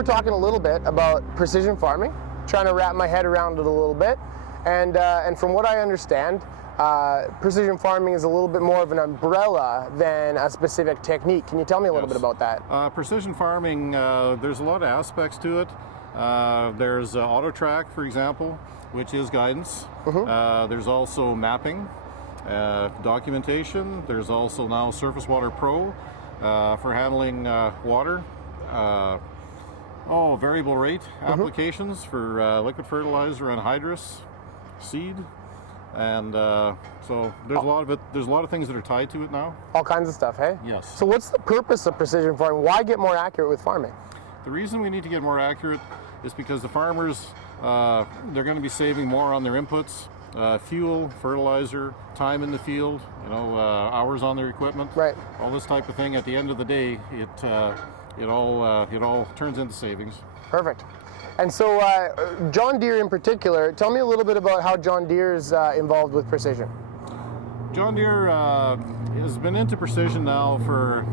we're talking a little bit about precision farming, trying to wrap my head around it a little bit, and from what I understand, precision farming is a little bit more of an umbrella than a specific technique. Can you tell me a little bit about that? Precision farming, there's a lot of aspects to it. There's auto track, for example, which is guidance. There's also mapping, documentation. There's also now Surface Water Pro for handling water. Variable rate applications for liquid fertilizer, anhydrous, seed, and so there's a lot of it. There's a lot of things that are tied to it now. All kinds of stuff, hey? Yes. So what's the purpose of precision farming? Why get more accurate with farming? The reason we need to get more accurate is because the farmers, they're going to be saving more on their inputs, fuel, fertilizer, time in the field, hours on their equipment, right? All this type of thing. At the end of the day, it all turns into savings. Perfect. And so John Deere in particular, tell me a little bit about how John Deere's involved with precision. John Deere has been into precision now for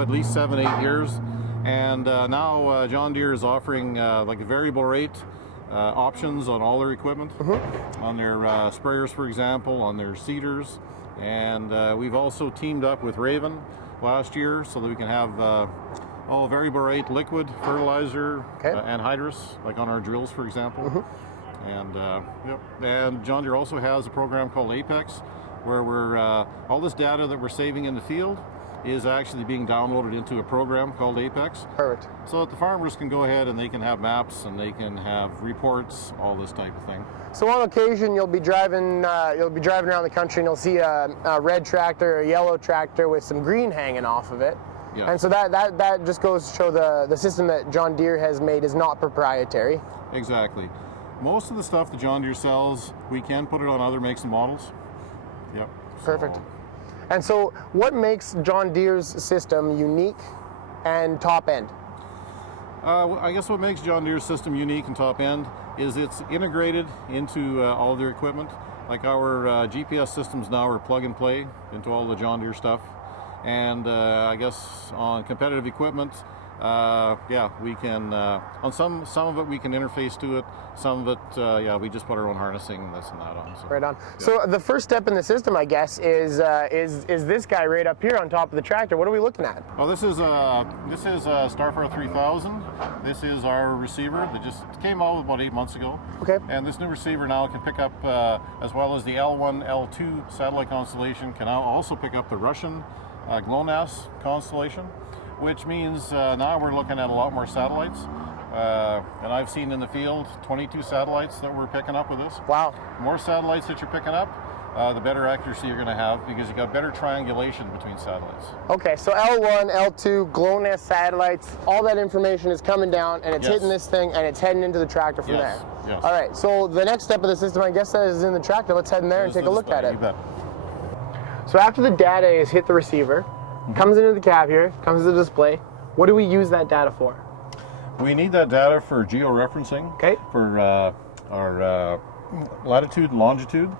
at least 7-8 years. And now John Deere is offering like variable rate options on all their equipment, on their sprayers, for example, on their seeders. And we've also teamed up with Raven last year so that we can have variable rate liquid fertilizer, anhydrous, like on our drills, for example. And John Deere also has a program called Apex, where we're all this data that we're saving in the field is actually being downloaded into a program called Apex. Perfect. So that the farmers can go ahead and they can have maps and they can have reports, all this type of thing. So on occasion you'll be driving around the country and you'll see a red tractor or a yellow tractor with some green hanging off of it. Yeah. And so that just goes to show the system that John Deere has made is not proprietary. Exactly. Most of the stuff that John Deere sells, we can put it on other makes and models. Yep. Perfect. And so what makes John Deere's system unique and top end? I guess what makes John Deere's system unique and top end is it's integrated into all of their equipment. Like our GPS systems now are plug and play into all the John Deere stuff. And I guess on competitive equipment, we can, on some of it we can interface to it, some of it, we just put our own harnessing and this and that on. So. Right on. Yeah. So the first step in the system, I guess, is this guy right up here on top of the tractor. What are we looking at? Oh, this is Starfire 3000. This is our receiver that just came out about 8 months ago. Okay. And this new receiver now can pick up, as well as the L1, L2 satellite constellation, can now also pick up the Russian GLONASS constellation, which means now we're looking at a lot more satellites. And I've seen in the field 22 satellites that we're picking up with this. Wow. More satellites that you're picking up, the better accuracy you're going to have because you got better triangulation between satellites. Okay, so L1, L2, GLONASS satellites, all that information is coming down and it's hitting this thing and it's heading into the tractor from there. Yes. All right, so the next step of the system, I guess, that is in the tractor. Let's head in there and take a look at it. You bet. So after the data is hit the receiver, comes into the cab here, comes to the display, what do we use that data for? We need that data for georeferencing, for our latitude and longitude.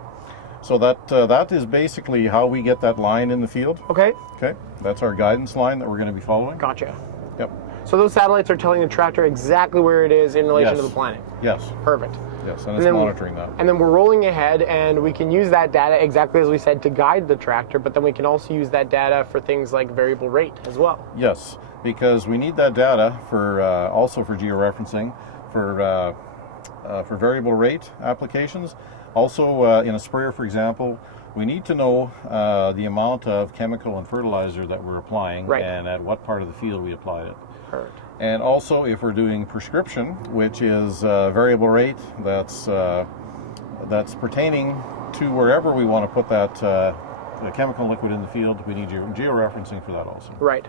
So that is basically how we get that line in the field. Okay. Okay. That's our guidance line that we're going to be following. Gotcha. Yep. So those satellites are telling the tractor exactly where it is in relation to the planet. Yes. Perfect. Yes, and it's monitoring that. And then we're rolling ahead, and we can use that data exactly as we said to guide the tractor, but then we can also use that data for things like variable rate as well. Yes, because we need that data for also for georeferencing, for variable rate applications. Also, in a sprayer, for example, we need to know the amount of chemical and fertilizer that we're applying and at what part of the field we applied it. Perfect. And also, if we're doing prescription, which is variable rate, that's pertaining to wherever we want to put that chemical liquid in the field, we need georeferencing for that also. Right.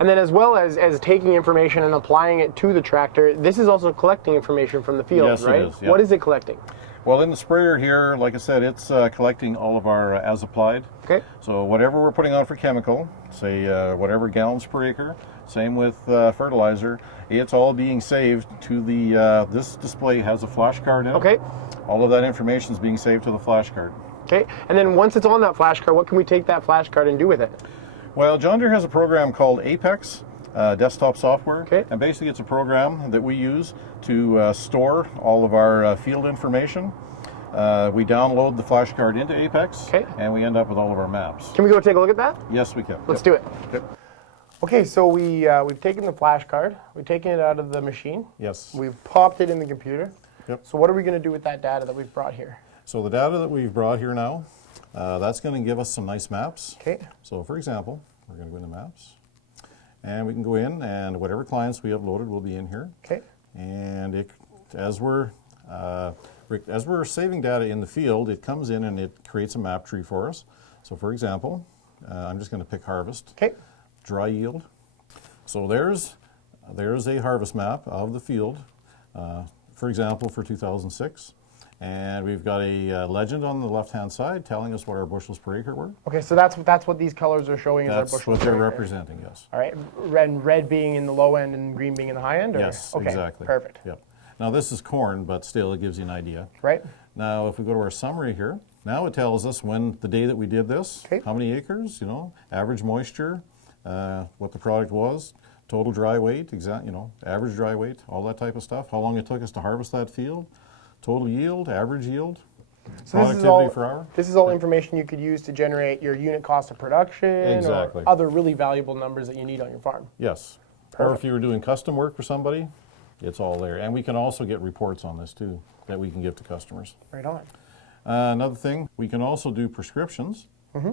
And then as well as taking information and applying it to the tractor, this is also collecting information from the field, right? Yes, it is. Yeah. What is it collecting? Well, in the sprayer here, like I said, it's collecting all of our as applied. Okay. So whatever we're putting on for chemical, say whatever gallons per acre, same with fertilizer, it's all being saved to the, this display has a flash card in it. Okay. All of that information is being saved to the flash card. Okay. And then once it's on that flash card, what can we take that flash card and do with it? Well, John Deere has a program called Apex, desktop software. Okay. And basically it's a program that we use to store all of our field information. We download the flashcard into Apex, okay, and we end up with all of our maps. Can we go take a look at that? Yes, we can. Let's do it. Okay, so we've taken the flashcard, we've taken it out of the machine. Yes. We've popped it in the computer. Yep. So what are we going to do with that data that we've brought here? So the data that we've brought here now, that's going to give us some nice maps. Okay. So for example, we're going to go into maps, and we can go in, and whatever clients we have loaded will be in here. Okay. And as we're saving data in the field, it comes in and it creates a map tree for us. So for example, I'm just going to pick harvest. Okay. Dry yield. So there's a harvest map of the field, for example, for 2006. And we've got a legend on the left-hand side telling us what our bushels per acre were. Okay, so that's what these colors are showing as our bushels per acre. That's what they're representing, yes. All right, red being in the low end and green being in the high end? Or? Yes, okay, exactly. Perfect. Yep. Now this is corn, but still it gives you an idea. Right. Now if we go to our summary here, now it tells us when the day that we did this, okay, how many acres, average moisture, what the product was, total dry weight, average dry weight, all that type of stuff, how long it took us to harvest that field, total yield, average yield, so productivity per hour. This is all information you could use to generate your unit cost of production exactly, or other really valuable numbers that you need on your farm. Yes. Perfect. Or if you were doing custom work for somebody, it's all there. And we can also get reports on this too that we can give to customers. Right on. Another thing, we can also do prescriptions. Mm-hmm.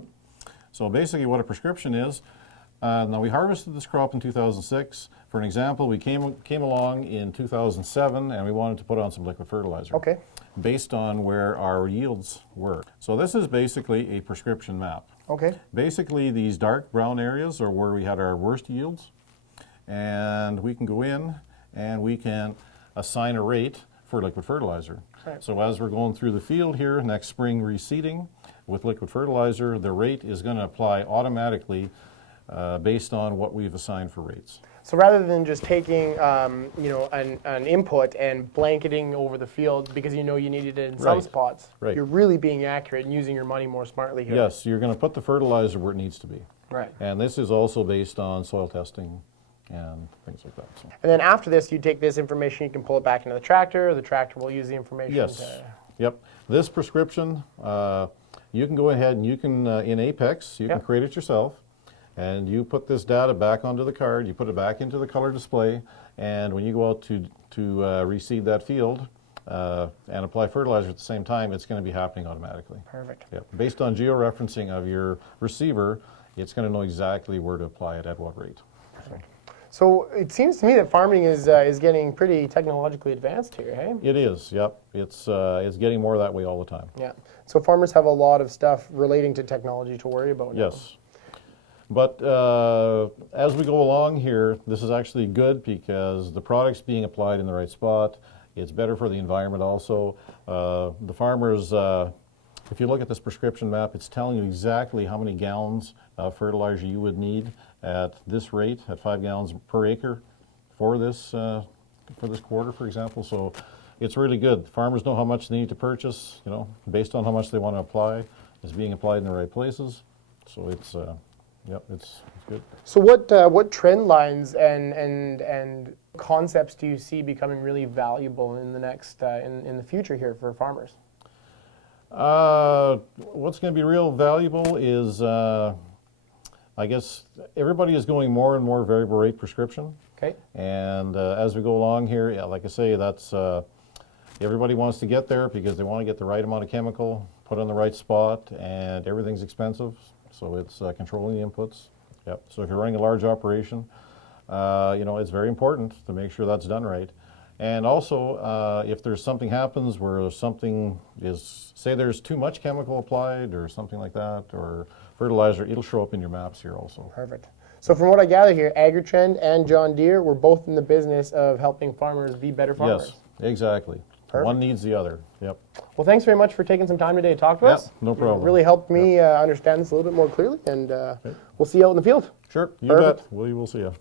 So basically what a prescription is, now we harvested this crop in 2006. For an example, we came along in 2007 and we wanted to put on some liquid fertilizer. Okay. Based on where our yields were. So this is basically a prescription map. Okay. Basically these dark brown areas are where we had our worst yields, and we can go in and we can assign a rate for liquid fertilizer. Right. So as we're going through the field here, next spring reseeding with liquid fertilizer, the rate is going to apply automatically based on what we've assigned for rates. So rather than just taking an input and blanketing over the field because you needed it in some spots, you're really being accurate and using your money more smartly here. Yes, you're going to put the fertilizer where it needs to be. Right. And this is also based on soil testing and things like that. So. And then after this, you take this information, you can pull it back into the tractor will use the information. Yes. Yep. This prescription, you can go ahead and you can, in Apex, you can create it yourself. And you put this data back onto the card, you put it back into the color display, and when you go out to reseed that field and apply fertilizer at the same time, it's going to be happening automatically. Perfect. Yep. Based on georeferencing of your receiver, it's going to know exactly where to apply it at what rate. Perfect. So it seems to me that farming is getting pretty technologically advanced here, hey? It is, yep. It's getting more that way all the time. Yeah. So farmers have a lot of stuff relating to technology to worry about now. Yes. But as we go along here, this is actually good because the product's being applied in the right spot. It's better for the environment also. The farmers, if you look at this prescription map, it's telling you exactly how many gallons of fertilizer you would need at this rate, at 5 gallons per acre for this quarter, for example. So it's really good. Farmers know how much they need to purchase, based on how much they want to apply. It's being applied in the right places. So it's yep, it's good. So what trend lines and concepts do you see becoming really valuable in the next in the future here for farmers? What's going to be real valuable is I guess everybody is going more and more variable rate prescription. Okay. And as we go along here, yeah, like I say, that's everybody wants to get there because they want to get the right amount of chemical put on the right spot, and everything's expensive. So it's controlling the inputs. Yep. So if you're running a large operation, it's very important to make sure that's done right. And also, if there's something happens where something is, say there's too much chemical applied or something like that, or fertilizer, it'll show up in your maps here also. Perfect. So from what I gather here, AGRI-TREND and John Deere were both in the business of helping farmers be better farmers. Yes, exactly. Perfect. One needs the other. Yep. Well, thanks very much for taking some time today to talk to us. No problem. It really helped me understand this a little bit more clearly, and we'll see you out in the field. Sure, you bet. We will see you.